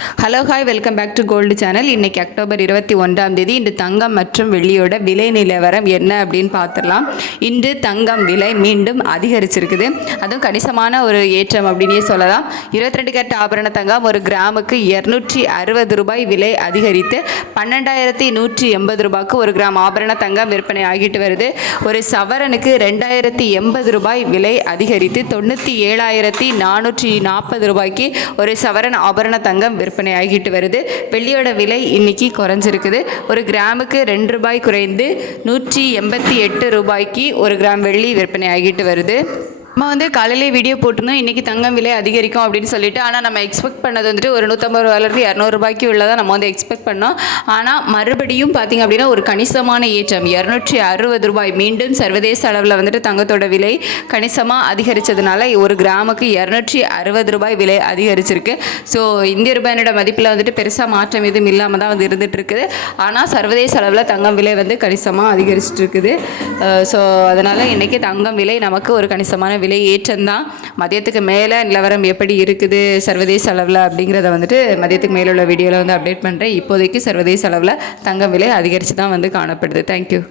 Hello hi, welcome back to gold channel. இன்றைக்கி October 21 இன்று தங்கம் மற்றும் வெள்ளியோட விலை நிலவரம் என்ன அப்படின்னு பார்த்துடலாம். இன்று தங்கம் விலை மீண்டும் அதிகரிச்சிருக்குது. அதுவும் கணிசமான ஒரு ஏற்றம் அப்படின்னே சொல்லலாம். 22 கேரட் ஆபரண தங்கம் ஒரு கிராமுக்கு 260 ரூபாய் விலை அதிகரித்து 12,180 ரூபாய்க்கு ஒரு கிராம் ஆபரண தங்கம் விற்பனை ஆகிட்டு வருது. ஒரு சவரனுக்கு 2,080 ரூபாய் விலை அதிகரித்து 97,440 ரூபாய்க்கு ஒரு சவரன் ஆபரண தங்கம் விற்பனை ஆகிட்டு வருது. வெள்ளியோட விலை இன்னைக்கு குறைஞ்சிருக்குது. ஒரு கிராமுக்கு 2 ரூபாய் குறைந்து 188 ரூபாய்க்கு ஒரு கிராம் வெள்ளி விற்பனை ஆகிட்டு வருது. நம்ம காலையிலே வீடியோ போட்டிருந்தோம் இன்றைக்கி தங்கம் விலை அதிகரிக்கும் அப்படின்னு சொல்லிட்டு. ஆனால் நம்ம எக்ஸ்பெக்ட் பண்ணது ஒரு 150 ரூபாயிலிருந்து 200 ரூபாய்க்கு உள்ளதாக நம்ம எக்ஸ்பெக்ட் பண்ணோம். ஆனால் மறுபடியும் பார்த்திங்க அப்படின்னா ஒரு கணிசமான ஏற்றம் 260 ரூபாய் மீண்டும் சர்வதேச அளவில் தங்கத்தோட விலை கணிசமாக அதிகரித்ததுனால ஒரு கிராமுக்கு 260 ரூபாய் விலை அதிகரிச்சிருக்கு. ஸோ இந்திய ரூபாயோட மதிப்பில் பெருசாக மாற்றம் எதுவும் இல்லாமல் தான் இருந்துகிட்ருக்குது. ஆனால் சர்வதேச அளவில் தங்கம் விலை கணிசமாக அதிகரிச்சுட்டு இருக்குது. ஸோ அதனால் இன்றைக்கி தங்கம் விலை நமக்கு ஒரு கணிசமான விலை ஏற்றம்தான். மதியத்துக்கு மேலே நிலவரம் எப்படி இருக்குது சர்வதேச அளவில் அப்படிங்கிறத மதியத்துக்கு மேலே உள்ள வீடியோவில் அப்டேட் பண்ணுறேன். இப்போதைக்கு சர்வதேச அளவில் தங்கம் விலை அதிகரித்து தான் காணப்படுது. தேங்க்யூ.